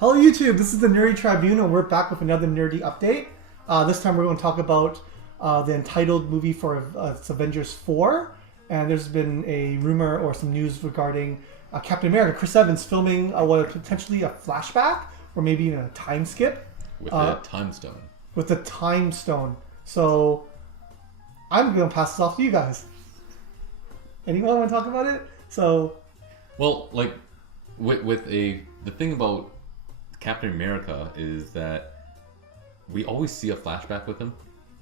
Hello YouTube, this is the Nerdy Tribune and we're back with another nerdy update. This time we're going to talk about the entitled movie for Avengers 4. And there's been a rumor or some news regarding Captain America, Chris Evans, filming potentially a flashback or maybe even a time skip. With a time stone. With the time stone. So I'm going to pass this off to you guys. Anyone want to talk about it? Well, like the thing about Captain America is that we always see a flashback with him.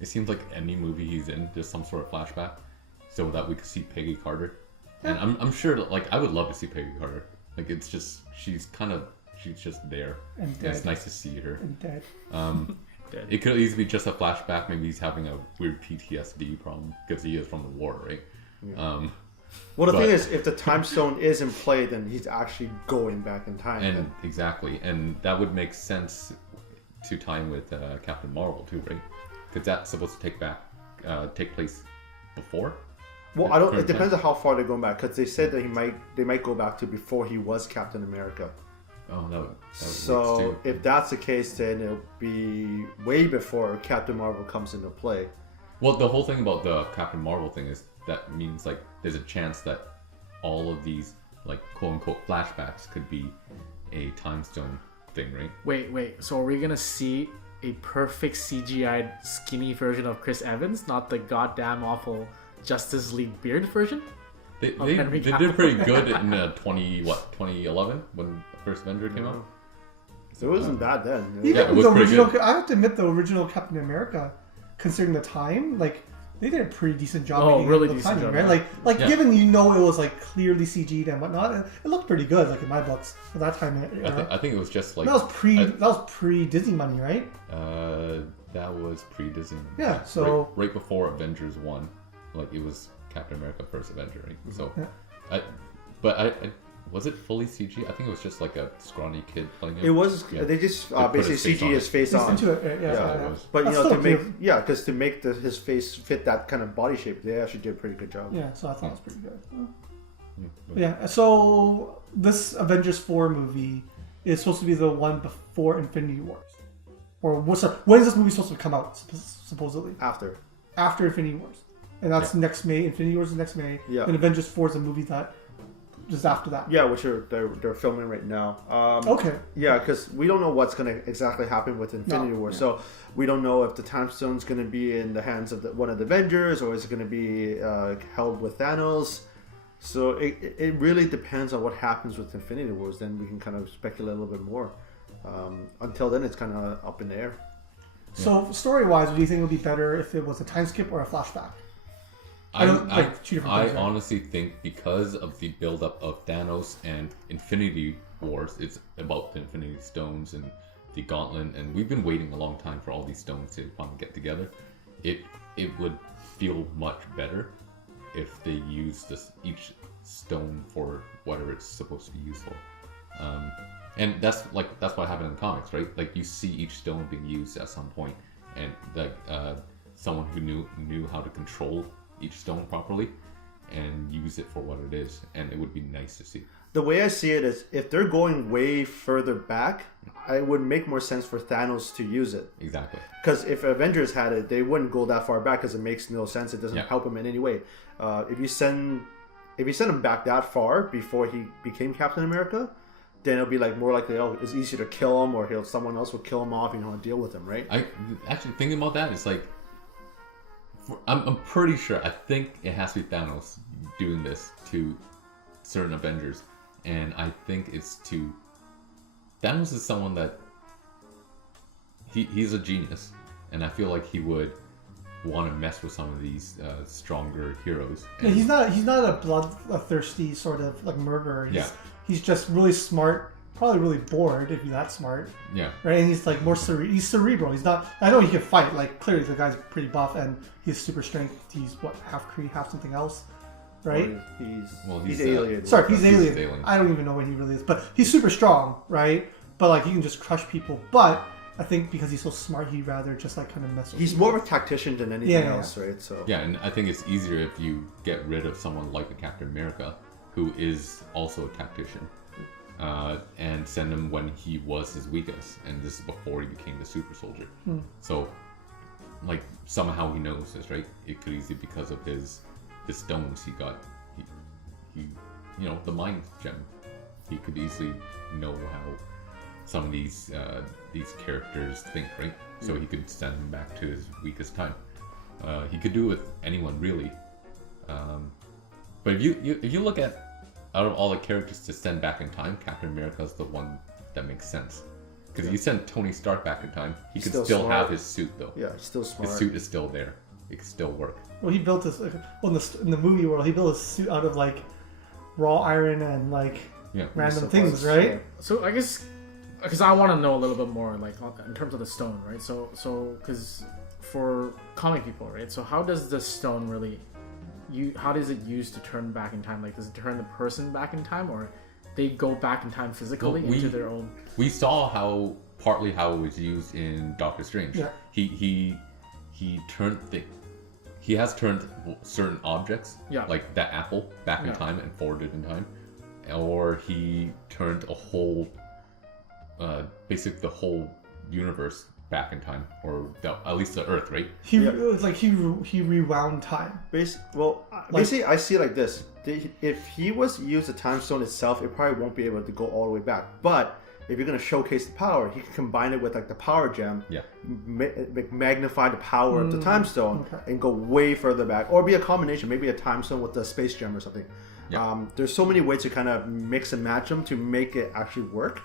It seems like any movie he's in, there's some sort of flashback, so that we could see Peggy Carter. Yeah. And I'm sure that, like, I would love to see Peggy Carter. Like, it's just she's just there. And dead. It's nice to see her. And dead. Dead. It could easily be just a flashback. Maybe he's having a weird PTSD problem because he is from the war, right? Yeah. Well, the thing is, if the time stone is in play, then he's actually going back in time. And exactly, and that would make sense to tie in with Captain Marvel too, right? Because that's supposed to take place before. Well, I don't. It depends on how far they're going back. Because they said that they might go back to before he was Captain America. Oh no. So if that's the case, then it'll be way before Captain Marvel comes into play. Well, the whole thing about the Captain Marvel thing is that means like there's a chance that all of these like quote unquote flashbacks could be a time stone thing, right? Wait. So are we gonna see a perfect CGI skinny version of Chris Evans, not the goddamn awful Justice League beard version? They did pretty good in 2011 when the first Avenger came out. So it wasn't bad then. Even it was the original. I have to admit, the original Captain America, considering the time, like they did a pretty decent job. Oh, really decent job, right? Like given it was like clearly CG'd and whatnot, it looked pretty good. Like in my books for that time. I think it was just like that was pre Disney money, right? That was pre Disney. Yeah. So right before Avengers 1, like it was Captain America First Avenger, right? So, was it fully CG? I think it was just like a scrawny kid playing it. It was. Yeah. They just basically CG his face on. Into it, yeah. But because to make his face fit that kind of body shape, they actually did a pretty good job. Yeah, so I thought it was pretty good. Yeah. So this Avengers 4 movie is supposed to be the one before Infinity Wars, or when is this movie supposed to come out? Supposedly after Infinity Wars. And that's next May. Infinity Wars is next May. Yeah. And Avengers 4 is a movie that just after that. Yeah, which they're filming right now. Okay. Yeah, because we don't know what's going to exactly happen with Infinity War. Yeah. So we don't know if the Time Stone's going to be in the hands of one of the Avengers or is it going to be held with Thanos. So it really depends on what happens with Infinity Wars. Then we can kind of speculate a little bit more. Until then, it's kind of up in the air. So story-wise, do you think it would be better if it was a time skip or a flashback? I honestly think because of the build-up of Thanos and Infinity Wars, it's about the Infinity Stones and the Gauntlet, and we've been waiting a long time for all these stones to finally get together. It would feel much better if they used each stone for whatever it's supposed to be used for. And that's what happened in the comics, right? Like you see each stone being used at some point, and like someone who knew how to control each stone properly and use it for what it is, and it would be nice to see. The way I see it is, if they're going way further back, it would make more sense for Thanos to use it. Exactly. Because if Avengers had it, they wouldn't go that far back because it makes no sense. It doesn't help him in any way. If you send him back that far before he became Captain America, then it'll be like more likely, it's easier to kill him, or someone else will kill him off and you want to deal with him, right? I actually thinking about that, it's like I'm pretty sure. I think it has to be Thanos doing this to certain Avengers, and I think it's to Thanos is someone that he's a genius, and I feel like he would want to mess with some of these stronger heroes. Yeah, he's not a bloodthirsty sort of like murderer. He's just really smart. Probably really bored if he's that smart. Yeah. Right? And he's like more he's cerebral. He's not. I know he can fight. Like clearly the guy's pretty buff and he's super strength. He's half Kree, half something else. Right? He's alien. Sorry, he's alien. I don't even know what he really is, but he's super strong, right? But like he can just crush people. But I think because he's so smart, he'd rather just like kind of mess with He's people. more of a tactician than anything else, right? So yeah, and I think it's easier if you get rid of someone like a Captain America, who is also a tactician. and send him when he was his weakest, and this is before he became the super soldier. So, like, somehow he knows this, right? It could easily be because of his stones he got. He the mind gem. He could easily know how some of these characters think, right? So he could send him back to his weakest time. He could do it with anyone, really. But if you look at out of all the characters to send back in time, Captain America is the one that makes sense. Because if you send Tony Stark back in time, he could still have his suit, though. Yeah, he's still smart. His suit is still there. It can still work. Well, he built this. In the movie world, he built his suit out of like raw iron and like random things, right? Yeah. So I guess because I want to know a little bit more, like in terms of the stone, right? So because for comic people, right? So how does the stone really? How does it use to turn back in time? Like, does it turn the person back in time, or they go back in time physically into their own? We saw partly how it was used in Doctor Strange. Yeah. He has turned certain objects, like that apple, back in time and forwarded in time, or he turned a whole, basically the whole universe back in time, or at least the Earth, right? It's like he rewound time. Basically, I see it like this: if he was to use the time stone itself, it probably won't be able to go all the way back. But if you're going to showcase the power, he can combine it with like the power gem, magnify the power of the time stone, and go way further back, or be a combination, maybe a time stone with the space gem or something. There's so many ways to kind of mix and match them to make it actually work.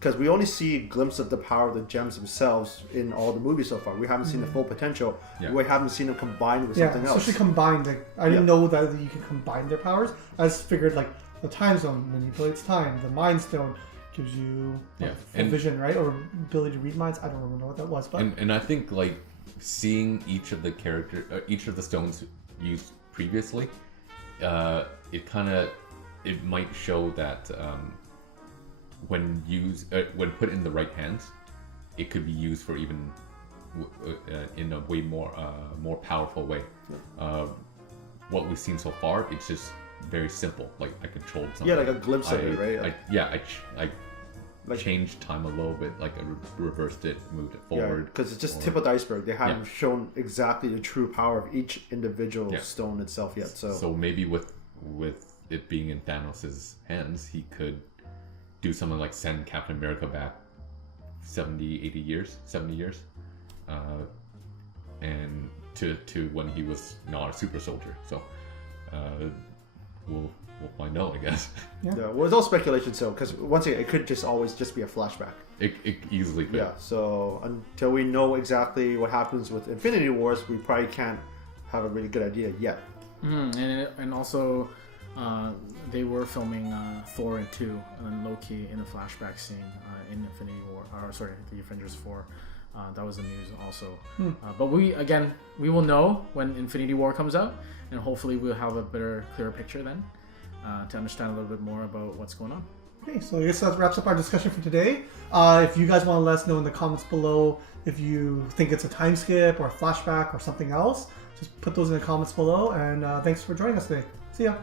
Because we only see a glimpse of the power of the gems themselves in all the movies so far. We haven't seen the full potential. We haven't seen them combined with something else. Especially combined. Like, I didn't know that you could combine their powers. I just figured like the time stone manipulates time. The mind stone gives you vision, right? Or ability to read minds. I don't remember what that was. But and I think like seeing each of the stones used previously, it might show that when put in the right hands, it could be used for even in a way more powerful way. What we've seen so far, it's just very simple. Like I controlled something. Yeah, like a glimpse of it, right? I changed time a little bit, like I reversed it, moved it forward. Because it's just tip of the iceberg. They haven't shown exactly the true power of each individual stone itself yet. So maybe with it being in Thanos' hands, he could do something like send Captain America back 70 years, and to when he was not a super soldier. So we'll find out, I guess. Well, it's all speculation, so because once again, it could always be a flashback. It easily could. So until we know exactly what happens with Infinity Wars, we probably can't have a really good idea yet. And also they were filming Thor 2 and Loki in a flashback scene in Infinity War, the Avengers 4. That was the news also. But we will know when Infinity War comes out, and hopefully we'll have a clearer picture then to understand a little bit more about what's going on. Okay, so I guess that wraps up our discussion for today. If you guys want to let us know in the comments below if you think it's a time skip or a flashback or something else, just put those in the comments below. And thanks for joining us today. See ya.